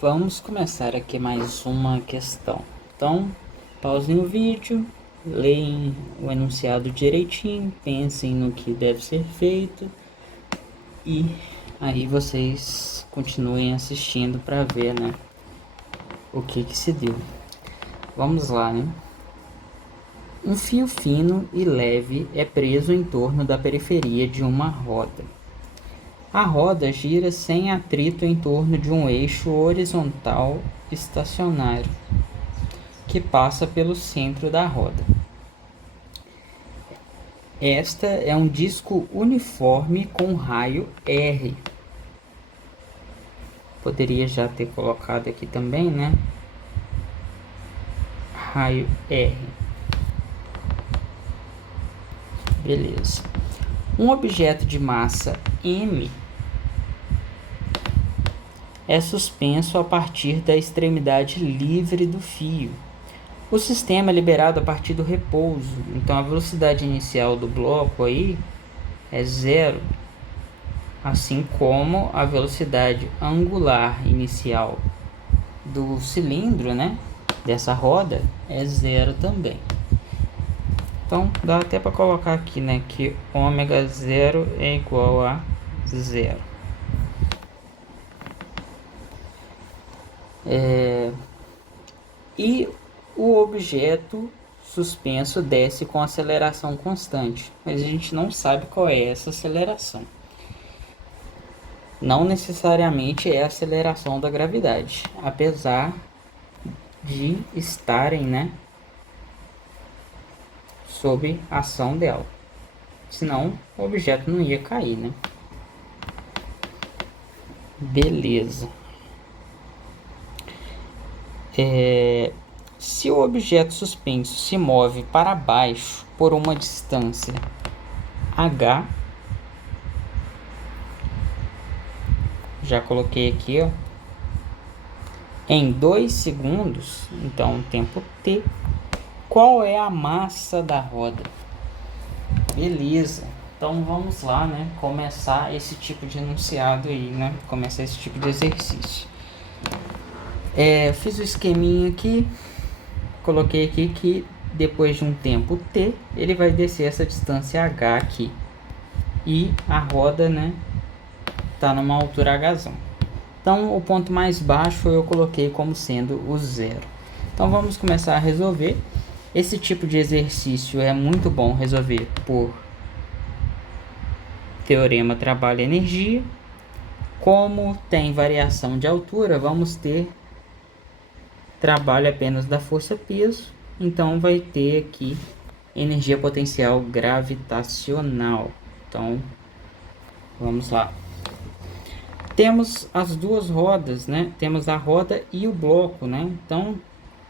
Vamos começar aqui mais uma questão. Então, pausem o vídeo, leem o enunciado direitinho, pensem no que deve ser feito e aí vocês continuem assistindo para ver, né, o que se deu. Vamos lá, né? Um fio fino e leve é preso em torno da periferia de uma roda. A roda gira sem atrito em torno de um eixo horizontal estacionário, que passa pelo centro da roda. Esta é um disco uniforme com raio R. Poderia já ter colocado aqui também, né? Raio R. Beleza. Um objeto de massa M é suspenso a partir da extremidade livre do fio. O sistema é liberado a partir do repouso. Então a velocidade inicial do bloco aí é 0, assim como a velocidade angular inicial do cilindro, né, dessa roda é 0 também. Então dá até para colocar aqui, né, que ômega 0 é igual a 0. E o objeto suspenso desce com aceleração constante, mas a gente não sabe qual é essa aceleração. Não necessariamente é a aceleração da gravidade, apesar de estarem, né, sob ação dela. Senão o objeto não ia cair, né? Beleza. Se o objeto suspenso se move para baixo por uma distância h, já coloquei aqui, ó, em 2 segundos, então tempo t, qual é a massa da roda? Beleza, então vamos lá, né, começar esse tipo de enunciado aí, né, começar esse tipo de exercício. Fiz o esqueminha aqui, coloquei aqui que depois de um tempo t, ele vai descer essa distância h aqui, e a roda, né, tá numa altura h. Então o ponto mais baixo eu coloquei como sendo o 0. Então vamos começar a resolver. Esse tipo de exercício é muito bom resolver por teorema trabalho-energia. Como tem variação de altura, vamos ter trabalho apenas da força-peso. Então vai ter aqui energia potencial gravitacional. Então vamos lá. Temos as duas rodas, né? Temos a roda e o bloco, né? Então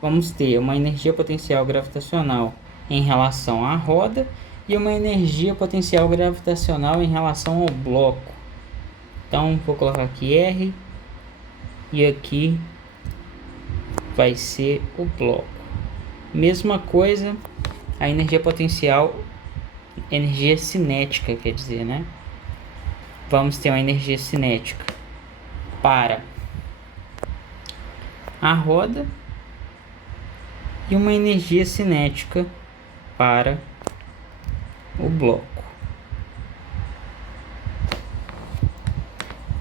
vamos ter uma energia potencial gravitacional em relação à roda e uma energia potencial gravitacional em relação ao bloco. Então vou colocar aqui R e aqui vai ser o bloco. Mesma coisa, a energia potencial, energia cinética, quer dizer, né? Vamos ter uma energia cinética para a roda e uma energia cinética para o bloco.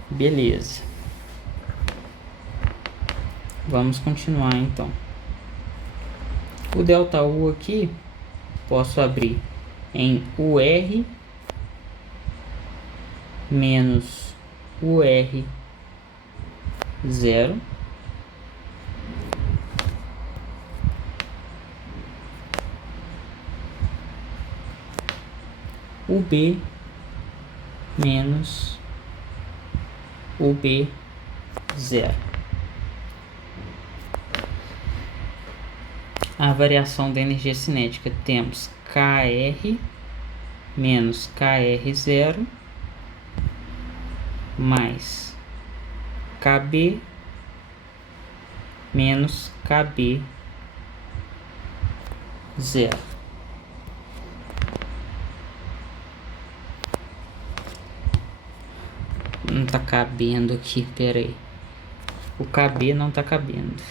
Beleza. Vamos continuar então. O ΔU aqui posso abrir em UR menos UR 0 UB menos UB 0. A variação da energia cinética, temos KR menos KR0 mais KB menos KB 0. Não tá cabendo aqui, pera aí. O KB não está cabendo.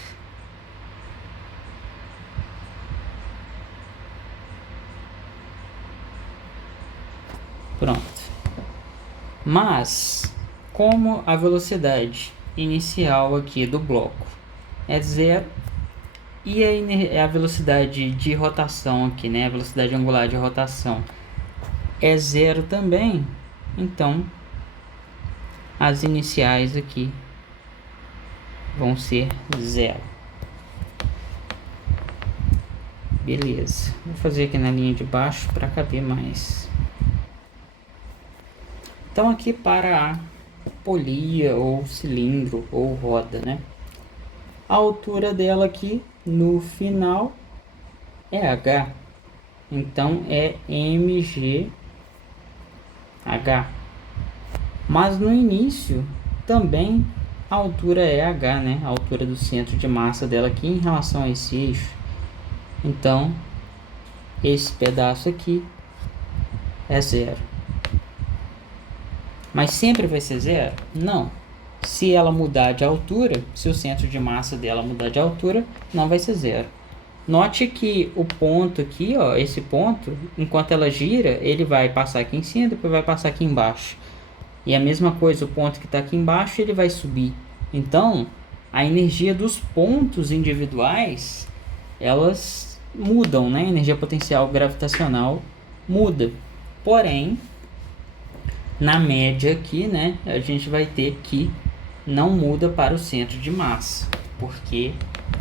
Pronto. Mas, como a velocidade inicial aqui do bloco é zero, e a velocidade de rotação aqui, né, a velocidade angular de rotação é zero também, então as iniciais aqui vão ser zero. Beleza, vou fazer aqui na linha de baixo para caber mais. Então aqui para a polia ou cilindro ou roda, né? A altura dela aqui no final é H, então é mgh. Mas no início também a altura é H, né? A altura do centro de massa dela aqui em relação a esse eixo. Então esse pedaço aqui é zero. Mas sempre vai ser zero? Não. Se ela mudar de altura, se o centro de massa dela mudar de altura, não vai ser zero. Note que o ponto aqui, ó, esse ponto, enquanto ela gira, ele vai passar aqui em cima, depois vai passar aqui embaixo. E a mesma coisa, o ponto que está aqui embaixo, ele vai subir. Então, a energia dos pontos individuais, elas mudam, né? A energia potencial gravitacional muda. Porém, na média aqui, né, a gente vai ter que não muda para o centro de massa, porque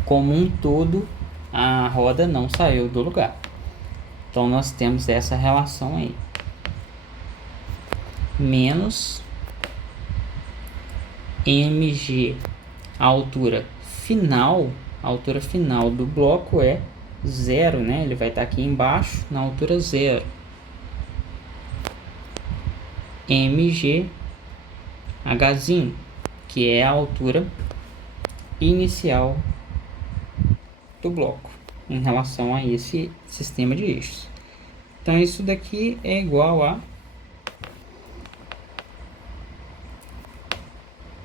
como um todo a roda não saiu do lugar. Então nós temos essa relação aí, menos mg, a altura final do bloco é zero, né? Ele vai estar aqui embaixo na altura zero. mg hzinho, que é a altura inicial do bloco em relação a esse sistema de eixos. Então isso daqui é igual a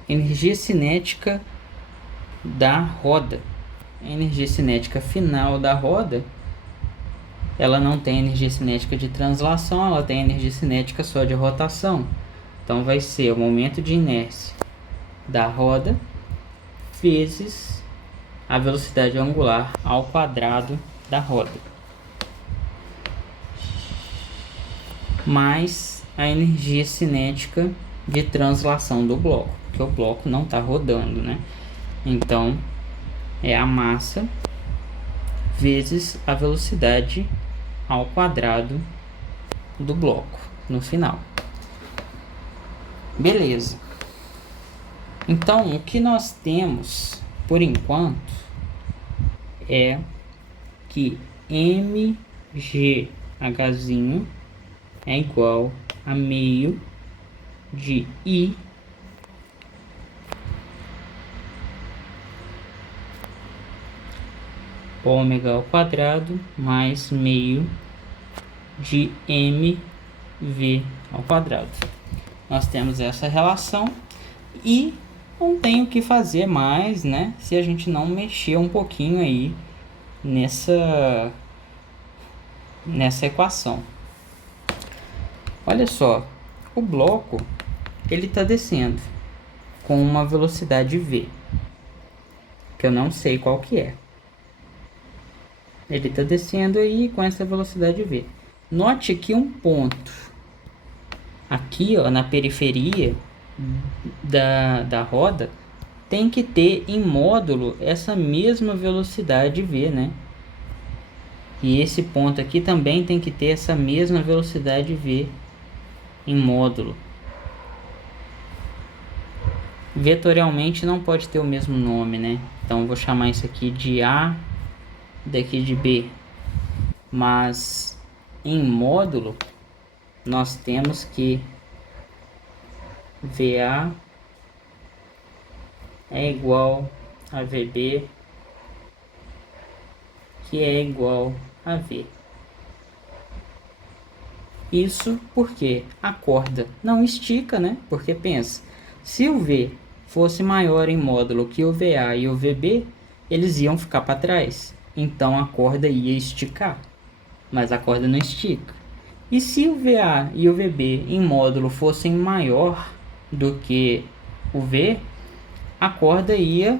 energia cinética da roda. A energia cinética final da roda, ela não tem energia cinética de translação, ela tem energia cinética só de rotação. Então vai ser o momento de inércia da roda vezes a velocidade angular ao quadrado da roda, mais a energia cinética de translação do bloco, porque o bloco não está rodando, né? Então é a massa vezes a velocidade ao quadrado do bloco no final. Beleza. Então o que nós temos por enquanto é que mgh é igual a meio de I ômega ao quadrado mais meio de mv ao quadrado. Nós temos essa relação e não tem o que fazer mais, né? Se a gente não mexer um pouquinho aí nessa equação. Olha só, o bloco ele está descendo com uma velocidade v, que eu não sei qual que é. Ele está descendo aí com essa velocidade v. Note que um ponto aqui, ó, na periferia da roda tem que ter em módulo essa mesma velocidade v, né? E esse ponto aqui também tem que ter essa mesma velocidade v em módulo. Vetorialmente não pode ter o mesmo nome, né? Então eu vou chamar isso aqui de A, daqui de B. Mas em módulo nós temos que VA é igual a VB, que é igual a V. Isso porque a corda não estica, né? Porque pensa, se o V fosse maior em módulo que o VA e o VB, eles iam ficar para trás. Então a corda ia esticar, mas a corda não estica. E se o VA e o VB em módulo fossem maior do que o V, a corda ia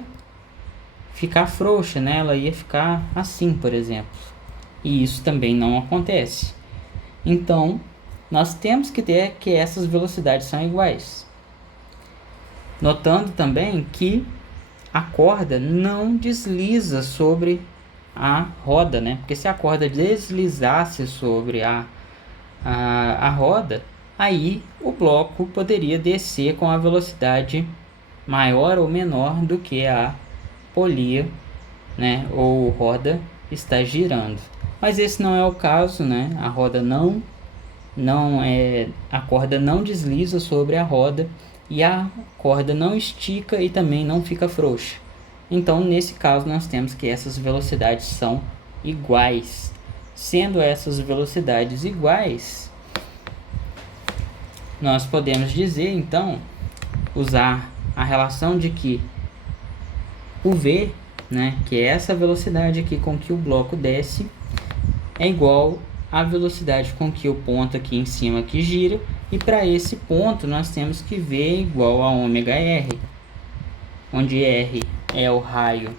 ficar frouxa, né? Ela ia ficar assim, por exemplo. E isso também não acontece. Então, nós temos que ter que essas velocidades são iguais. Notando também que a corda não desliza sobre a roda, né? Porque se a corda deslizasse sobre a roda, aí o bloco poderia descer com a velocidade maior ou menor do que a polia, né? Ou roda está girando. Mas esse não é o caso, né? A roda a corda não desliza sobre a roda e a corda não estica e também não fica frouxa. Então, nesse caso, nós temos que essas velocidades são iguais. Sendo essas velocidades iguais, nós podemos dizer, então, usar a relação de que o V, né, que é essa velocidade aqui com que o bloco desce, é igual à velocidade com que o ponto aqui em cima que gira, e para esse ponto nós temos que V igual a ômega R, onde R é o raio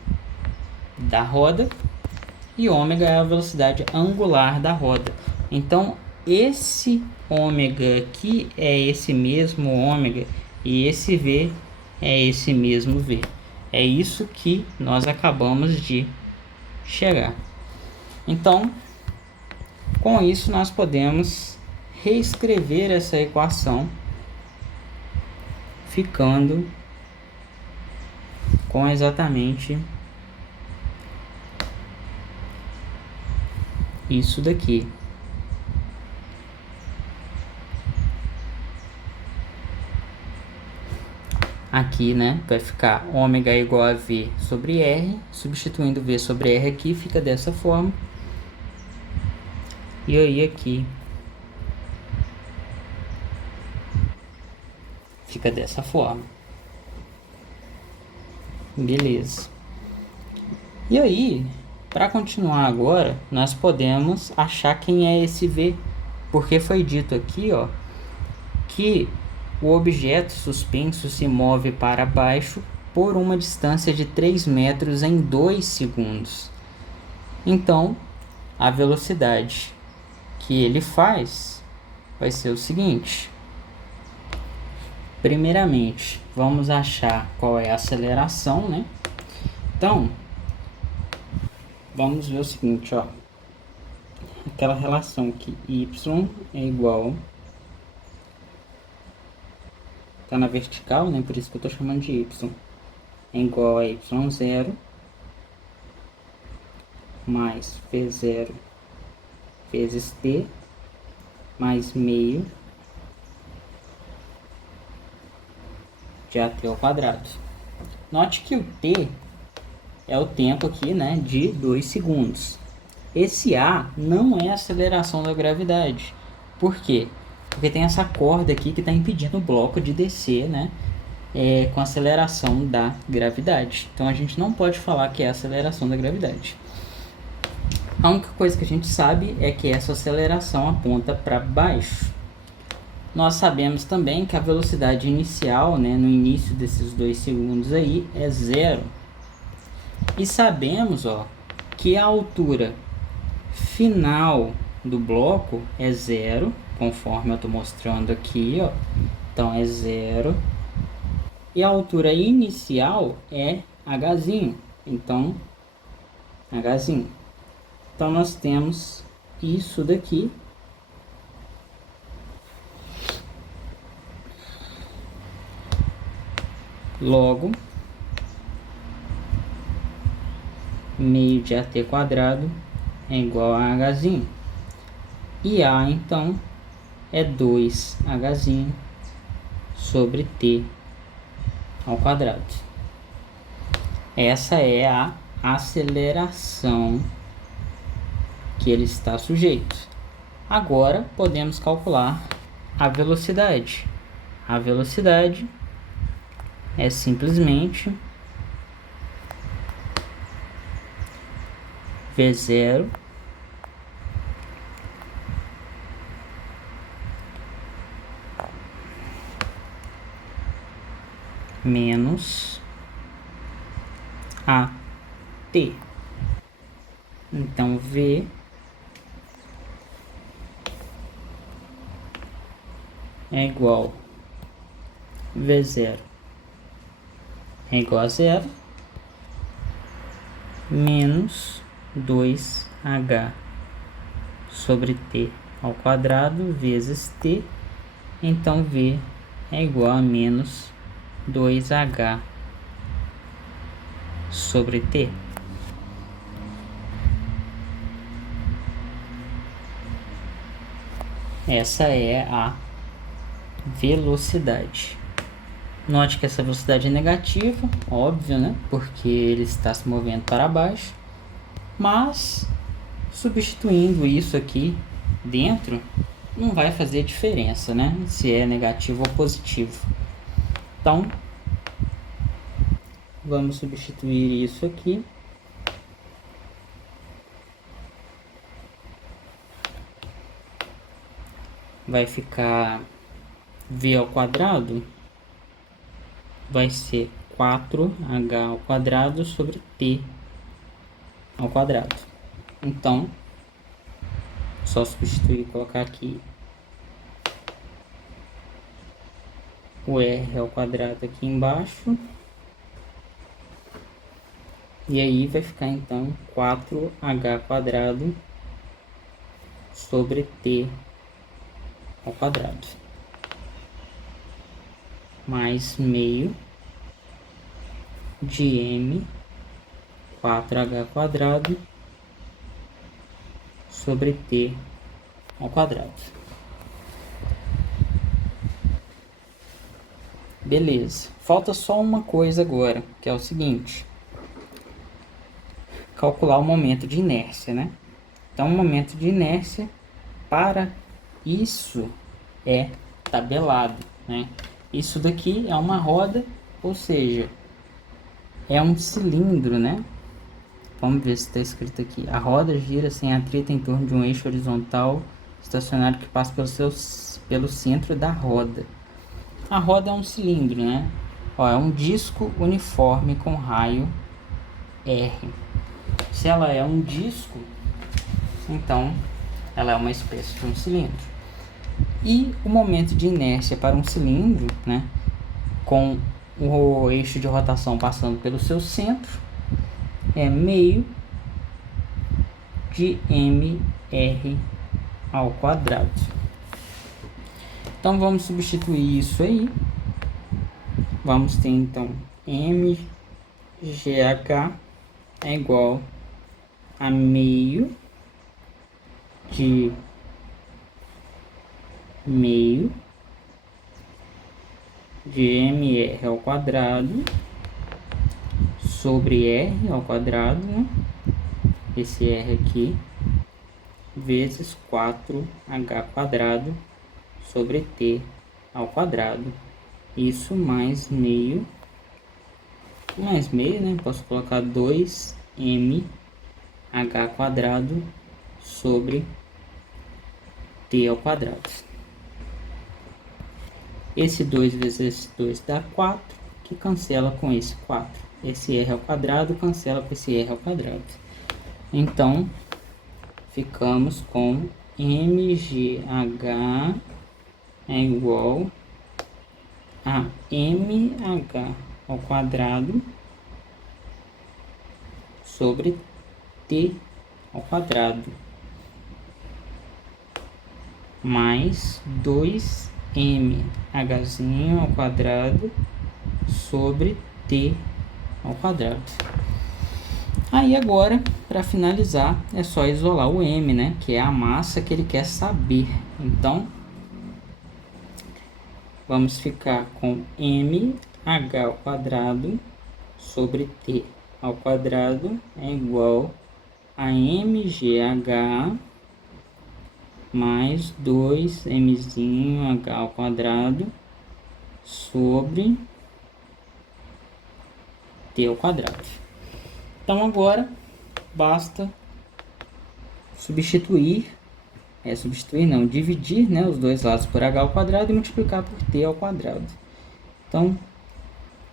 da roda e ômega é a velocidade angular da roda. Então esse ômega aqui é esse mesmo ômega e esse V é esse mesmo V. É isso que nós acabamos de chegar. Então, com isso nós podemos reescrever essa equação, ficando com exatamente isso daqui. Aqui, né, vai ficar ômega igual a V sobre R, substituindo V sobre R aqui, fica dessa forma. E aí aqui fica dessa forma. Beleza. E aí, para continuar agora, nós podemos achar quem é esse V, porque foi dito aqui, ó, que o objeto suspenso se move para baixo por uma distância de 3 metros em 2 segundos. Então, a velocidade que ele faz vai ser o seguinte. Primeiramente, vamos achar qual é a aceleração, né? Então, vamos ver o seguinte, ó. Aquela relação que y é igual... Tá na vertical, né? Por isso que eu tô chamando de y. É igual a y0 mais v0 vezes t mais meio de at ao quadrado. Note que o t é o tempo aqui, né, de 2 segundos. Esse a não é a aceleração da gravidade. Por quê? Porque tem essa corda aqui que está impedindo o bloco de descer, né, com a aceleração da gravidade. Então a gente não pode falar que é a aceleração da gravidade. A única coisa que a gente sabe é que essa aceleração aponta para baixo. Nós sabemos também que a velocidade inicial, né, no início desses 2 segundos aí, é 0. E sabemos, ó, que a altura final do bloco é 0, conforme eu estou mostrando aqui, ó. Então é 0. E a altura inicial é hzinho. Então, hzinho. Então nós temos isso daqui. Logo, meio de at quadrado é igual a hzinho. E a, então, é 2hzinho sobre t ao quadrado. Essa é a aceleração que ele está sujeito. Agora, podemos calcular a velocidade. A velocidade é simplesmente V0 menos AT. Então, V é igual V0 é igual a 0 menos 2H sobre T ao quadrado vezes T. Então, V é igual a menos 2H sobre T. Essa é a velocidade. Note que essa velocidade é negativa, óbvio, né? Porque ele está se movendo para baixo. Mas, substituindo isso aqui dentro, não vai fazer diferença, né? Se é negativo ou positivo. Então, vamos substituir isso aqui. Vai ficar V ao quadrado, vai ser 4H ao quadrado sobre T ao quadrado. Então, só substituir e colocar aqui o R ao quadrado aqui embaixo. E aí vai ficar então 4H quadrado sobre T ao quadrado. Mais meio de M 4H quadrado sobre T ao quadrado. Beleza. Falta só uma coisa agora, que é o seguinte. Calcular o momento de inércia, né? Então, o momento de inércia para isso é tabelado, né? Isso daqui é uma roda, ou seja, é um cilindro, né? Vamos ver se está escrito aqui. A roda gira sem atrito em torno de um eixo horizontal estacionário que passa pelo centro da roda. A roda é um cilindro, né? Ó, é um disco uniforme com raio R. Se ela é um disco, então ela é uma espécie de um cilindro. E o momento de inércia para um cilindro, né, com o eixo de rotação passando pelo seu centro, é meio de mr ao quadrado. Então vamos substituir isso aí. Vamos ter então mgh é igual a meio de mr ao quadrado sobre r ao quadrado, né? Esse r aqui, vezes 4h quadrado sobre t ao quadrado. Isso mais meio, né? Posso colocar 2mh quadrado sobre t ao quadrado. Esse 2 vezes esse 2 dá 4, que cancela com esse 4. Esse r ao quadrado cancela com esse r ao quadrado. Então, ficamos com mgh é igual a mh ao quadrado sobre t ao quadrado mais 2mhzinho ao quadrado sobre t ao quadrado. Aí agora, para finalizar, é só isolar o m, né, que é a massa que ele quer saber. Então, vamos ficar com mh ao quadrado sobre t ao quadrado é igual a mgh mais 2mzinho h ao quadrado sobre t ao quadrado. Então agora basta dividir, né, os dois lados por h ao quadrado e multiplicar por t ao quadrado. Então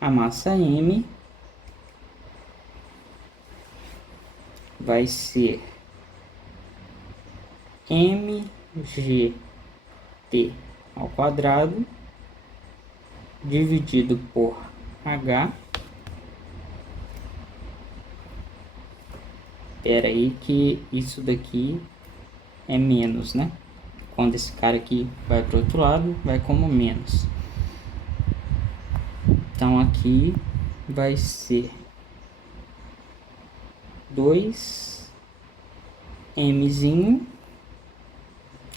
a massa m vai ser mgt ao quadrado dividido por h. Espera aí que isso daqui é menos, né? Quando esse cara aqui vai para o outro lado, vai como menos. Então aqui vai ser 2mzinho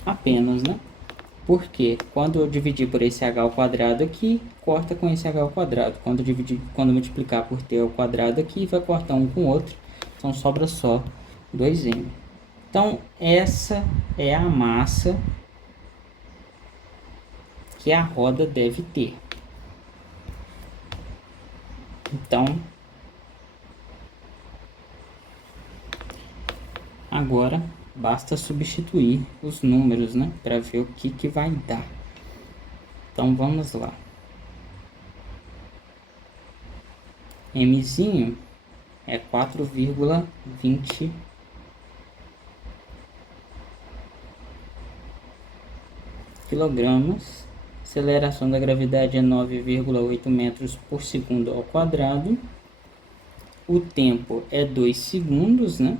apenas, né? Porque quando eu dividir por esse h ao quadrado aqui, corta com esse h ao quadrado. Quando multiplicar por t ao quadrado aqui, vai cortar um com o outro. Então sobra só 2m. Então essa é a massa que a roda deve ter. Então agora basta substituir os números, né, para ver o que vai dar. Então vamos lá. Mzinho é 4,20 quilogramas. Aceleração da gravidade é 9,8 metros por segundo ao quadrado. O tempo é 2 segundos, né?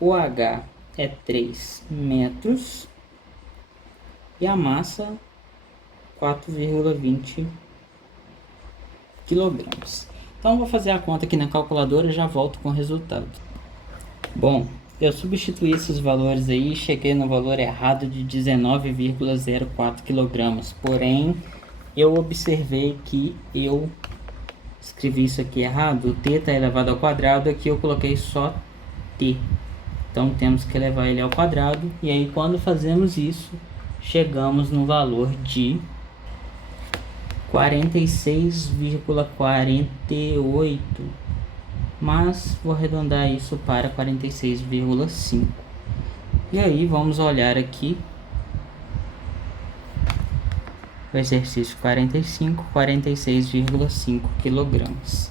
O H é 3 metros e a massa 4,20 quilogramas. Então vou fazer a conta aqui na calculadora e já volto com o resultado. Bom, eu substituí esses valores aí e cheguei no valor errado de 19,04 quilogramas. Porém, eu observei que eu escrevi isso aqui errado. O t está elevado ao quadrado, aqui eu coloquei só t. Então temos que elevar ele ao quadrado, e aí quando fazemos isso, chegamos no valor de 46,48, mas vou arredondar isso para 46,5. E aí vamos olhar aqui o exercício 45, 46,5 quilogramas.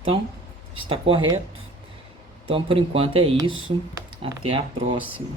Então está correto. Então por enquanto é isso. Até a próxima.